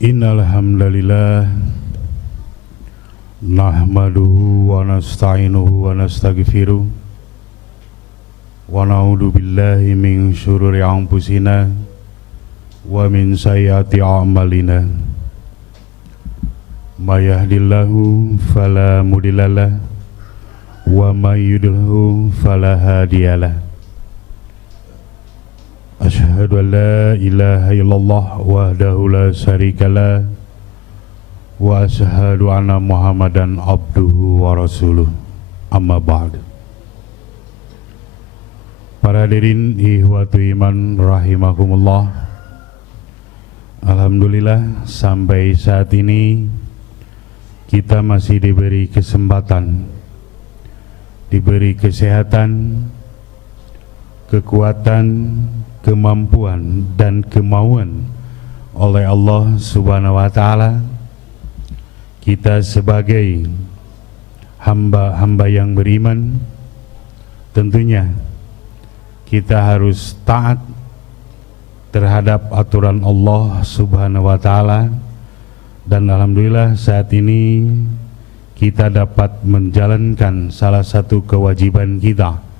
Innal hamdalillah nahmaduhu wa nasta'inuhu wa nastaghfiruh wa na'udzu billahi min syururi anfusina wa min sayyiati a'malina. May yahdihillahu fala mudhillalah wa may yudlilhu fala hadiyalah. Asyhadu an la ilaha illallah wahdahu la syarikalah wa asyhadu anna Muhammadan abduhu wa rasuluh. Amma ba'd. Para hadirin ikhwatu iman rahimakumullah. Alhamdulillah sampai saat ini kita masih diberi kesempatan, diberi kesehatan, kekuatan, kemampuan dan kemauan oleh Allah Subhanahu wa Ta'ala. Kita sebagai hamba-hamba yang beriman, tentunya kita harus taat terhadap aturan Allah Subhanahu wa Ta'ala, dan alhamdulillah saat ini kita dapat menjalankan salah satu kewajiban kita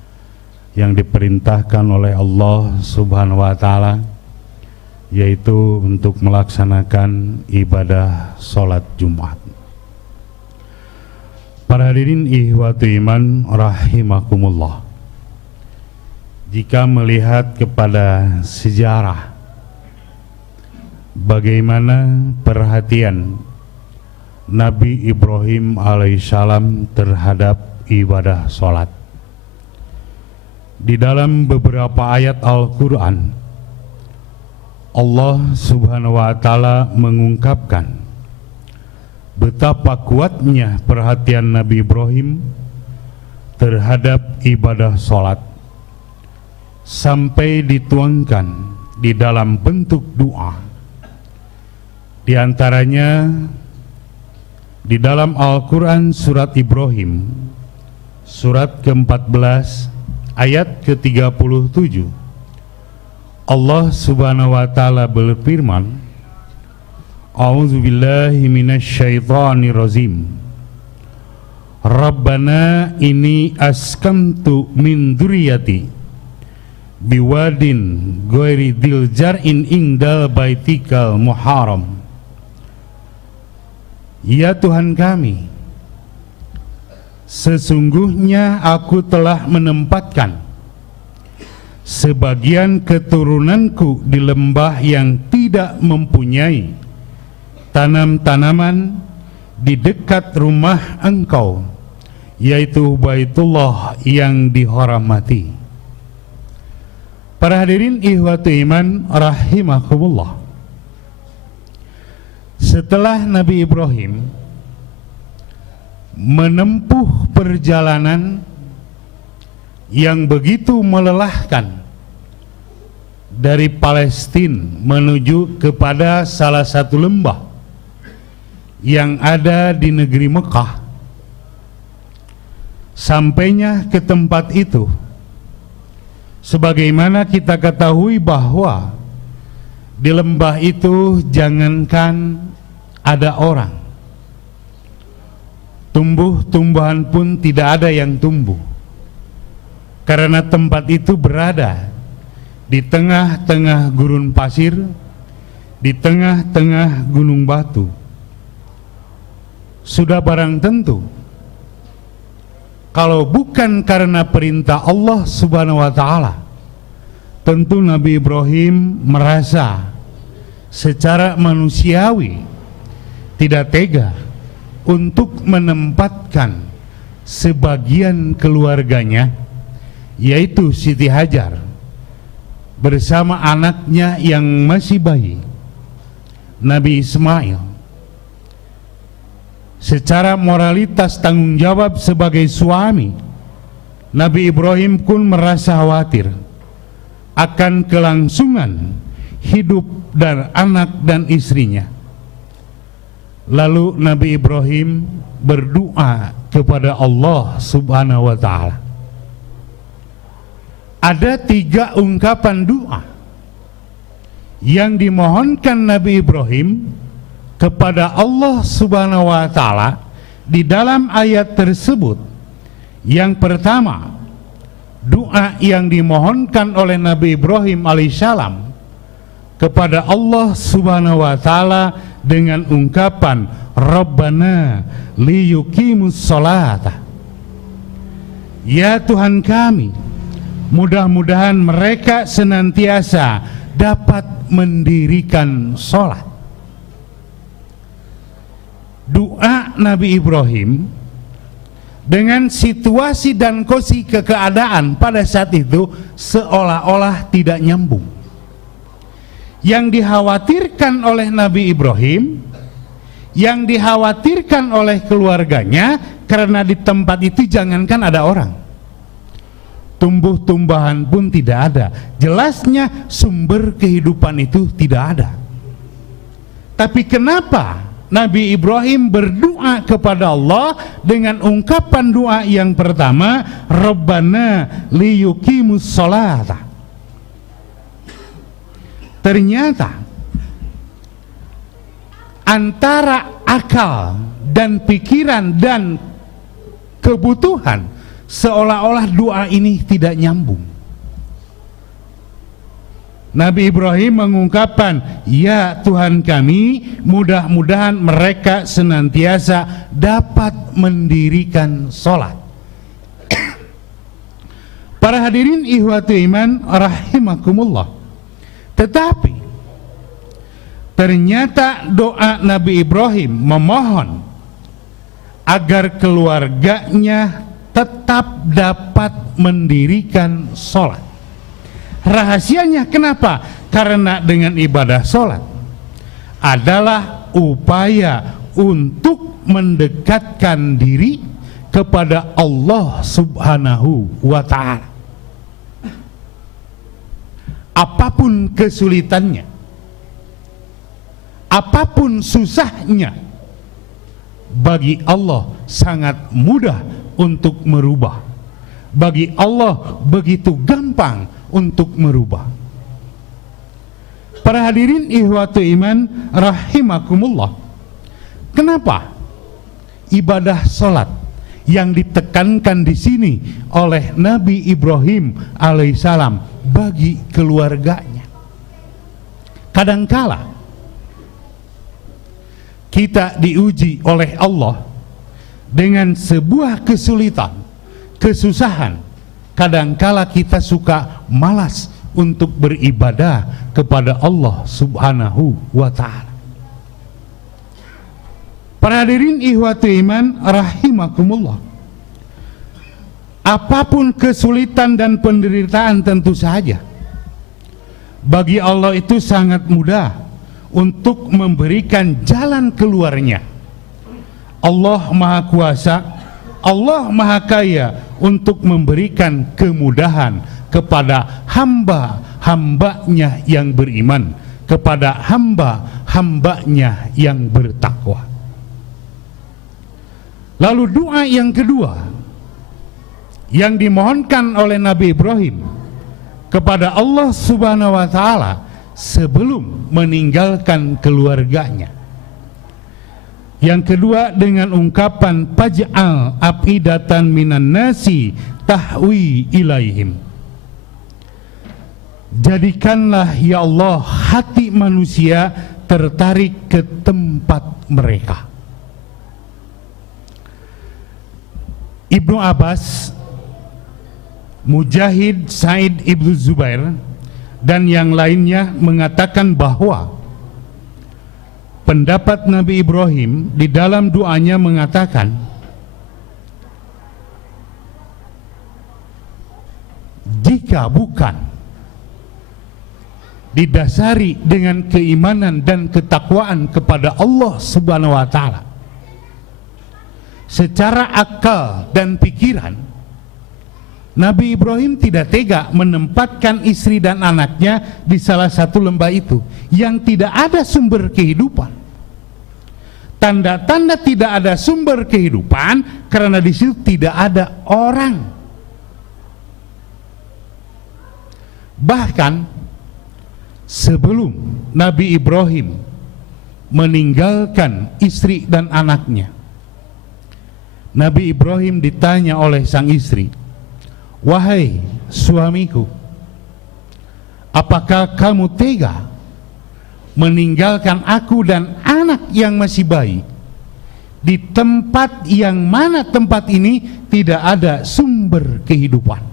yang diperintahkan oleh Allah Subhanahu wa Ta'ala, yaitu untuk melaksanakan ibadah sholat Jumat. Para hadirin ikhwatu iman rahimakumullah, jika melihat kepada sejarah bagaimana perhatian Nabi Ibrahim alaihissalam terhadap ibadah sholat, di dalam beberapa ayat Al-Quran Allah Subhanahu wa Ta'ala mengungkapkan betapa kuatnya perhatian Nabi Ibrahim terhadap ibadah sholat, sampai dituangkan di dalam bentuk doa. Di antaranya di dalam Al-Quran surat Ibrahim surat ke-14 ayat ke-37, Allah Subhanahu wa Ta'ala berfirman, A'udzubillahi minasyaitonir rajim. Rabbana inni askantu min dzurriyyati biwadin ghairi dzil zar'in indal baitikal muharram. Ya Tuhan kami, sesungguhnya aku telah menempatkan sebagian keturunanku di lembah yang tidak mempunyai tanam-tanaman di dekat rumah Engkau, yaitu Baitullah yang dihormati. Para hadirin ikhwatu iman rahimakumullah, setelah Nabi Ibrahim menempuh perjalanan yang begitu melelahkan dari Palestina menuju kepada salah satu lembah yang ada di negeri Mekah, sampainya ke tempat itu, sebagaimana kita ketahui bahwa di lembah itu jangankan ada orang, tumbuh-tumbuhan pun tidak ada yang tumbuh, karena tempat itu berada di tengah-tengah gurun pasir, di tengah-tengah gunung batu. Sudah barang tentu, kalau bukan karena perintah Allah Subhanahu wa Ta'ala, tentu Nabi Ibrahim merasa secara manusiawi tidak tega untuk menempatkan sebagian keluarganya, yaitu Siti Hajar bersama anaknya yang masih bayi, Nabi Ismail. Secara moralitas tanggung jawab sebagai suami, Nabi Ibrahim pun merasa khawatir akan kelangsungan hidup dan anak dan istrinya. Lalu Nabi Ibrahim berdoa kepada Allah Subhanahu wa Ta'ala. Ada 3 ungkapan doa yang dimohonkan Nabi Ibrahim kepada Allah Subhanahu wa taala di dalam ayat tersebut. Yang pertama, doa yang dimohonkan oleh Nabi Ibrahim alaihissalam kepada Allah Subhanahu wa taala dengan ungkapan Rabbana liyuqimus sholata. Ya Tuhan kami, mudah-mudahan mereka senantiasa dapat mendirikan sholat. Doa Nabi Ibrahim dengan situasi dan kondisi keadaan pada saat itu seolah-olah tidak nyambung. Yang dikhawatirkan oleh Nabi Ibrahim, yang dikhawatirkan oleh keluarganya, karena di tempat itu jangankan ada orang, tumbuh-tumbuhan pun tidak ada. Jelasnya sumber kehidupan itu tidak ada. Tapi kenapa Nabi Ibrahim berdoa kepada Allah dengan ungkapan doa yang pertama, Rabbana liyuqimus sholata? Ternyata antara akal dan pikiran dan kebutuhan seolah-olah doa ini tidak nyambung. Nabi Ibrahim mengungkapkan, ya Tuhan kami, mudah-mudahan mereka senantiasa dapat mendirikan sholat. Para hadirin ikhwatu iman rahimakumullah. Tetapi ternyata doa Nabi Ibrahim memohon agar keluarganya tetap dapat mendirikan sholat. Rahasianya kenapa? Karena dengan ibadah sholat adalah upaya untuk mendekatkan diri kepada Allah Subhanahu wa ta'ala. Apapun kesulitannya, apapun susahnya, bagi Allah sangat mudah untuk merubah. Bagi Allah begitu gampang untuk merubah. Para hadirin ikhwatu iman rahimakumullah, kenapa ibadah sholat yang ditekankan di sini oleh Nabi Ibrahim alaihissalam bagi keluarganya? Kadangkala kita diuji oleh Allah dengan sebuah kesulitan, kesusahan. Kadangkala kita suka malas untuk beribadah kepada Allah Subhanahu wa ta'ala. Para hadirin ikhwatu iman rahimakumullah, apapun kesulitan dan penderitaan tentu saja bagi Allah itu sangat mudah untuk memberikan jalan keluarnya. Allah Maha Kuasa, Allah Maha Kaya untuk memberikan kemudahan kepada hamba-hambanya yang beriman, kepada hamba-hambanya yang bertakwa. Lalu doa yang kedua yang dimohonkan oleh Nabi Ibrahim kepada Allah Subhanahu wa ta'ala sebelum meninggalkan keluarganya, yang kedua dengan ungkapan faj'al afidatan minan nasi tahwi ilaihim. Jadikanlah ya Allah hati manusia tertarik ke tempat mereka. Ibnu Abbas, Mujahid, Said Ibnu Zubair dan yang lainnya mengatakan bahwa pendapat Nabi Ibrahim di dalam doanya mengatakan, jika bukan didasari dengan keimanan dan ketakwaan kepada Allah Subhanahu wa ta'ala secara akal dan pikiran, Nabi Ibrahim tidak tega menempatkan istri dan anaknya di salah satu lembah itu yang tidak ada sumber kehidupan. Tanda-tanda tidak ada sumber kehidupan karena di situ tidak ada orang. Bahkan sebelum Nabi Ibrahim meninggalkan istri dan anaknya. Nabi Ibrahim ditanya oleh sang istri, "Wahai suamiku, apakah kamu tega meninggalkan aku dan anak yang masih bayi di tempat yang mana tempat ini tidak ada sumber kehidupan?"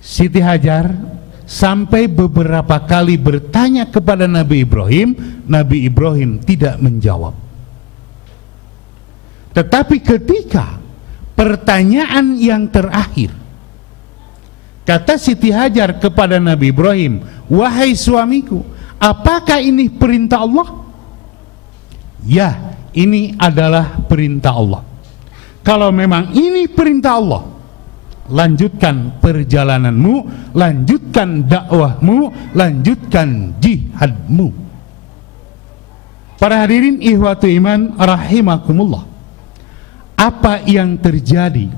Siti Hajar sampai beberapa kali bertanya kepada Nabi Ibrahim tidak menjawab. Tetapi ketika pertanyaan yang terakhir, kata Siti Hajar kepada Nabi Ibrahim, "Wahai suamiku, apakah ini perintah Allah?" Ya, ini adalah perintah Allah. Kalau memang ini perintah Allah, lanjutkan perjalananmu, lanjutkan dakwahmu, lanjutkan jihadmu. Para hadirin ikhwatu iman rahimakumullah, apa yang terjadi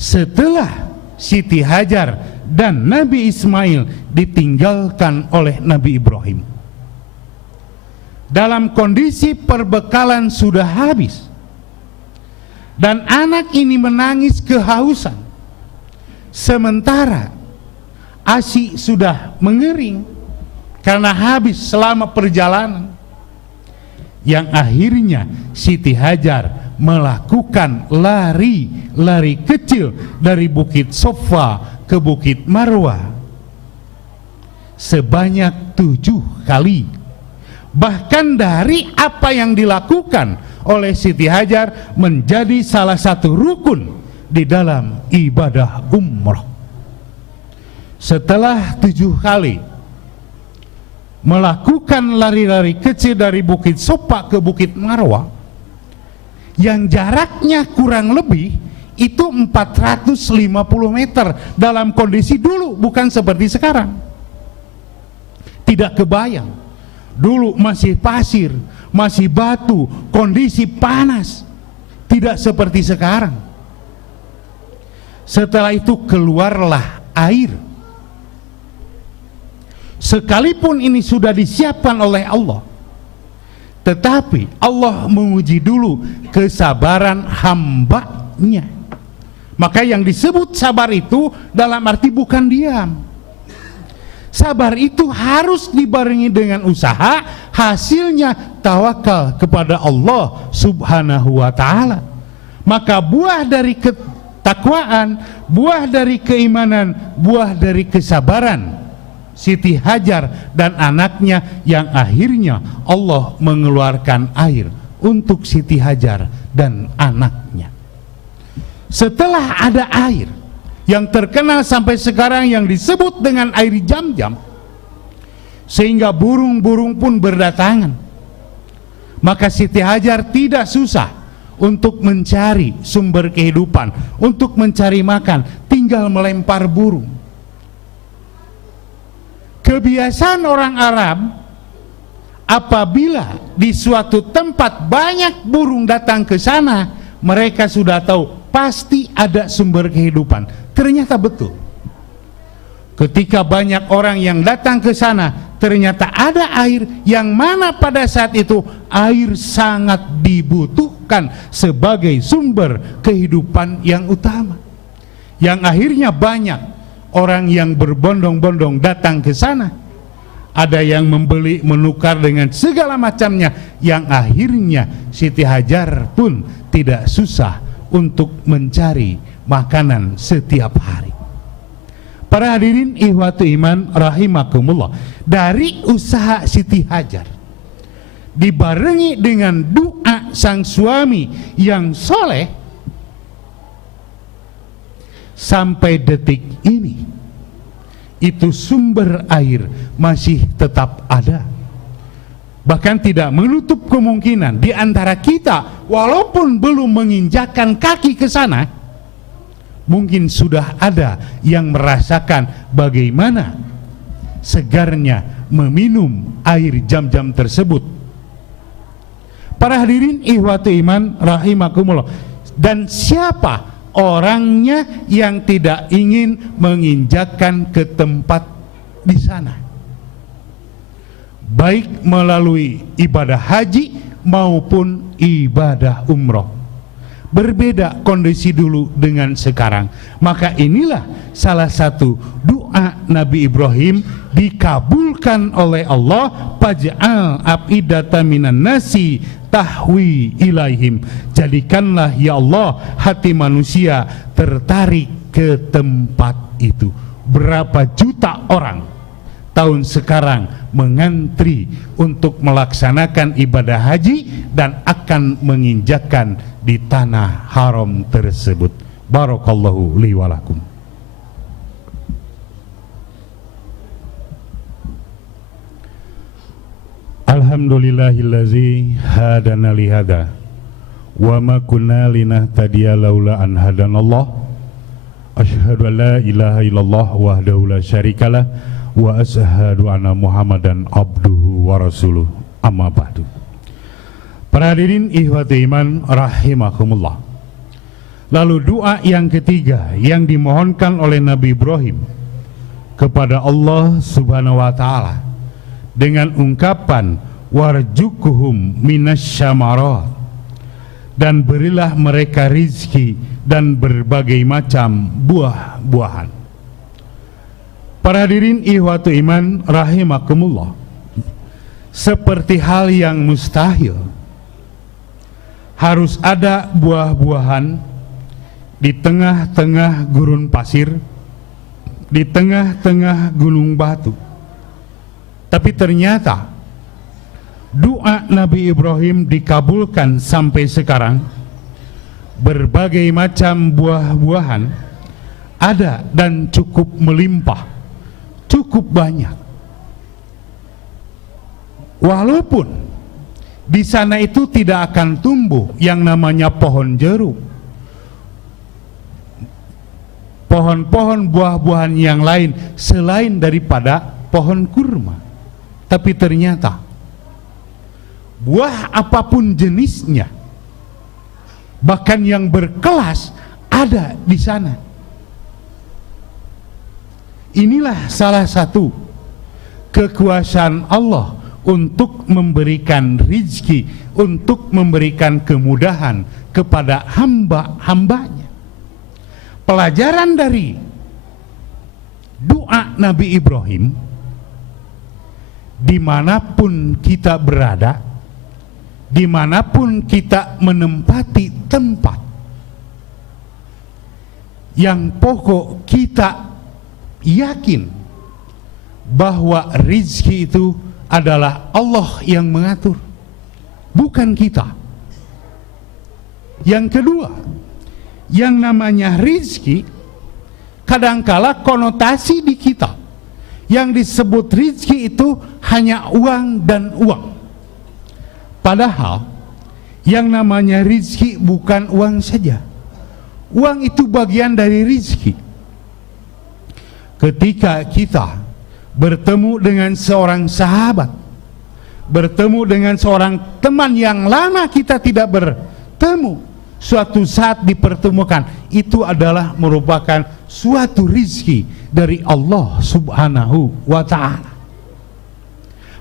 setelah Siti Hajar dan Nabi Ismail ditinggalkan oleh Nabi Ibrahim? Dalam kondisi perbekalan sudah habis dan anak ini menangis kehausan, sementara ASI sudah mengering karena habis selama perjalanan, yang akhirnya Siti Hajar melakukan lari kecil dari Bukit Sofa ke Bukit Marwah sebanyak 7 kali. Bahkan dari apa yang dilakukan oleh Siti Hajar menjadi salah satu rukun di dalam ibadah umrah. Setelah 7 kali melakukan lari-lari kecil dari Bukit Sofa ke Bukit Marwah, yang jaraknya kurang lebih itu 450 meter dalam kondisi dulu, bukan seperti sekarang. Tidak kebayang, dulu masih pasir, masih batu, kondisi panas, tidak seperti sekarang. Setelah itu keluarlah air. Sekalipun ini sudah disiapkan oleh Allah, tetapi Allah menguji dulu kesabaran hambanya. Maka yang disebut sabar itu dalam arti bukan diam. Sabar itu harus dibarengi dengan usaha, hasilnya tawakal kepada Allah Subhanahu wa ta'ala. Maka buah dari ketakwaan, buah dari keimanan, buah dari kesabaran Siti Hajar dan anaknya, yang akhirnya Allah mengeluarkan air untuk Siti Hajar dan anaknya. Setelah ada air yang terkenal sampai sekarang yang disebut dengan air Zam-Zam, sehingga burung-burung pun berdatangan, maka Siti Hajar tidak susah untuk mencari sumber kehidupan, untuk mencari makan, tinggal melempar burung. Kebiasaan orang Arab, apabila di suatu tempat banyak burung datang ke sana, mereka sudah tahu pasti ada sumber kehidupan. Ternyata betul. Ketika banyak orang yang datang ke sana, ternyata ada air yang mana pada saat itu air sangat dibutuhkan sebagai sumber kehidupan yang utama. Yang akhirnya banyak orang yang berbondong-bondong datang ke sana. Ada yang membeli, menukar dengan segala macamnya, yang akhirnya Siti Hajar pun tidak susah untuk mencari makanan setiap hari. Para hadirin ikhwatu iman rahimakumullah, dari usaha Siti Hajar dibarengi dengan doa sang suami yang soleh, sampai detik ini itu sumber air masih tetap ada. Bahkan tidak menutup kemungkinan di antara kita, walaupun belum menginjakkan kaki ke sana, mungkin sudah ada yang merasakan bagaimana segarnya meminum air Zam-Zam tersebut. Para hadirin ikhwatu iman rahimakumullah, dan siapa orangnya yang tidak ingin menginjakkan ke tempat di sana? baik melalui ibadah haji maupun ibadah umroh. Berbeda kondisi dulu dengan sekarang. Maka inilah salah satu doa Nabi Ibrahim dikabulkan oleh Allah, faj'al afidatan minan nasi tahwi ilaihim. Jadikanlah ya Allah hati manusia tertarik ke tempat itu. Berapa juta orang tahun sekarang mengantri untuk melaksanakan ibadah haji dan akan menginjakkan di tanah haram tersebut. Barakallahu li wa lakum. Alhamdulillahillazi hadana li hada wa ma kunna linahtadiya laula an hadanallah. Asyhadu an la ilaha illallah wahdahu la syarikalah wa asyhadu anna Muhammadan abduhu wa rasuluh. Amma ba'du. Para hadirin ikhwati iman rahimakumullah. Lalu doa yang ketiga yang dimohonkan oleh Nabi Ibrahim kepada Allah Subhanahu wa taala dengan ungkapan warjukuhum minasyamarat, dan berilah mereka rizki dan berbagai macam buah-buahan. Para hadirin ikhwatu iman rahimakumullah, seperti hal yang mustahil, harus ada buah-buahan di tengah-tengah gurun pasir, di tengah-tengah gunung batu. Tapi ternyata doa Nabi Ibrahim dikabulkan sampai sekarang. Berbagai macam buah-buahan ada dan cukup melimpah, cukup banyak. Walaupun di sana itu tidak akan tumbuh yang namanya pohon jeruk, pohon-pohon buah-buahan yang lain selain daripada pohon kurma. Tapi ternyata buah apapun jenisnya, bahkan yang berkelas, ada di sana. Inilah salah satu kekuasaan Allah untuk memberikan rizki, untuk memberikan kemudahan kepada hamba-hambanya. Pelajaran dari doa Nabi Ibrahim, dimanapun kita berada, dimanapun kita menempati tempat, yang pokok kita yakin bahwa rizki itu adalah Allah yang mengatur, bukan kita. Yang kedua, yang namanya rizki kadangkala konotasi di kita, yang disebut rizki itu hanya uang dan uang. Padahal yang namanya rizki bukan uang saja. Uang itu bagian dari rizki. Ketika kita bertemu dengan seorang sahabat, bertemu dengan seorang teman yang lama kita tidak bertemu, suatu saat dipertemukan, itu adalah merupakan suatu rizki dari Allah Subhanahu wa ta'ala.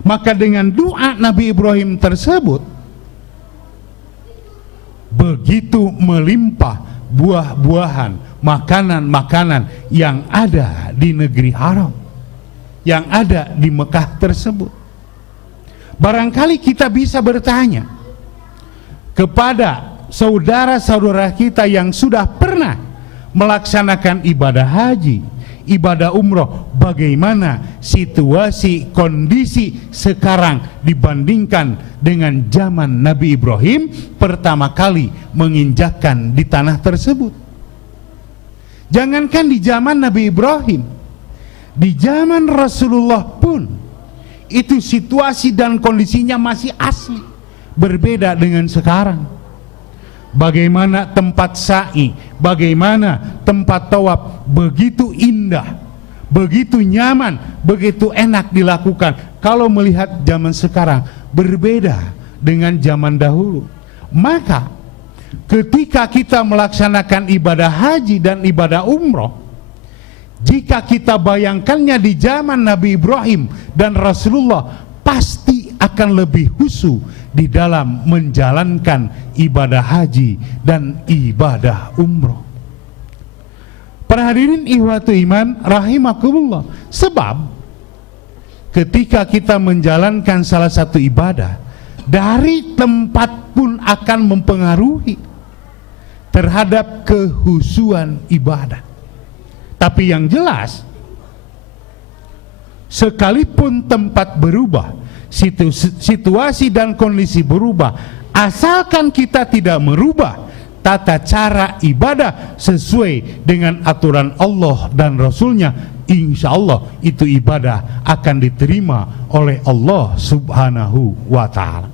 Maka dengan doa Nabi Ibrahim tersebut, begitu melimpah buah-buahan, makanan-makanan yang ada di negeri haram, yang ada di Mekah tersebut. Barangkali kita bisa bertanya kepada saudara-saudara kita yang sudah pernah melaksanakan ibadah haji, ibadah umroh, bagaimana situasi kondisi sekarang dibandingkan dengan zaman Nabi Ibrahim pertama kali menginjakkan di tanah tersebut. Jangankan di zaman Nabi Ibrahim, di zaman Rasulullah pun itu situasi dan kondisinya masih asli, berbeda dengan sekarang. Bagaimana tempat sa'i, bagaimana tempat tawaf, begitu indah, begitu nyaman, begitu enak dilakukan. Kalau melihat zaman sekarang berbeda dengan zaman dahulu. Maka ketika kita melaksanakan ibadah haji dan ibadah umroh, jika kita bayangkannya di zaman Nabi Ibrahim dan Rasulullah, pasti akan lebih khusyuk di dalam menjalankan ibadah haji dan ibadah umroh. Para hadirin ihwatu iman rahimakumullah, sebab ketika kita menjalankan salah satu ibadah, dari tempat pun akan mempengaruhi terhadap kehusuan ibadah. Tapi yang jelas, sekalipun tempat berubah, situasi dan kondisi berubah, asalkan kita tidak merubah tata cara ibadah sesuai dengan aturan Allah dan Rasulnya, insya Allah itu ibadah akan diterima oleh Allah subhanahu wa ta'ala.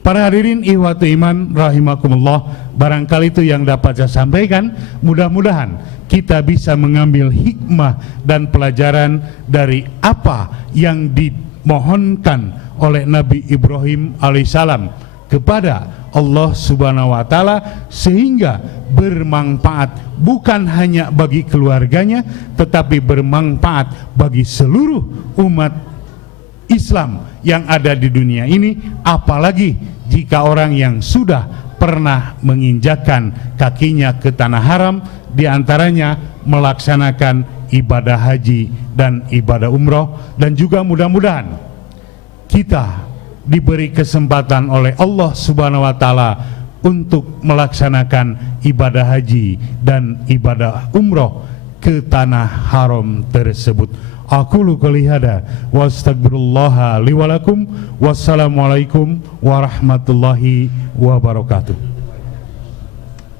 Para hadirin ihwatu iman rahimakumullah, barangkali itu yang dapat saya sampaikan. Mudah-mudahan kita bisa mengambil hikmah dan pelajaran dari apa yang dimohonkan oleh Nabi Ibrahim alaihissalam kepada Allah subhanahu wa ta'ala, sehingga bermanfaat bukan hanya bagi keluarganya, tetapi bermanfaat bagi seluruh umat Islam yang ada di dunia ini, apalagi jika orang yang sudah pernah menginjakkan kakinya ke tanah haram, diantaranya melaksanakan ibadah haji dan ibadah umroh. Dan juga mudah-mudahan kita diberi kesempatan oleh Allah subhanahu wa ta'ala untuk melaksanakan ibadah haji dan ibadah umroh ke tanah haram tersebut. Aqulu qouli hadza wa astaghfirullaha li wa lakum. Wassalamualaikum warahmatullahi wabarakatuh.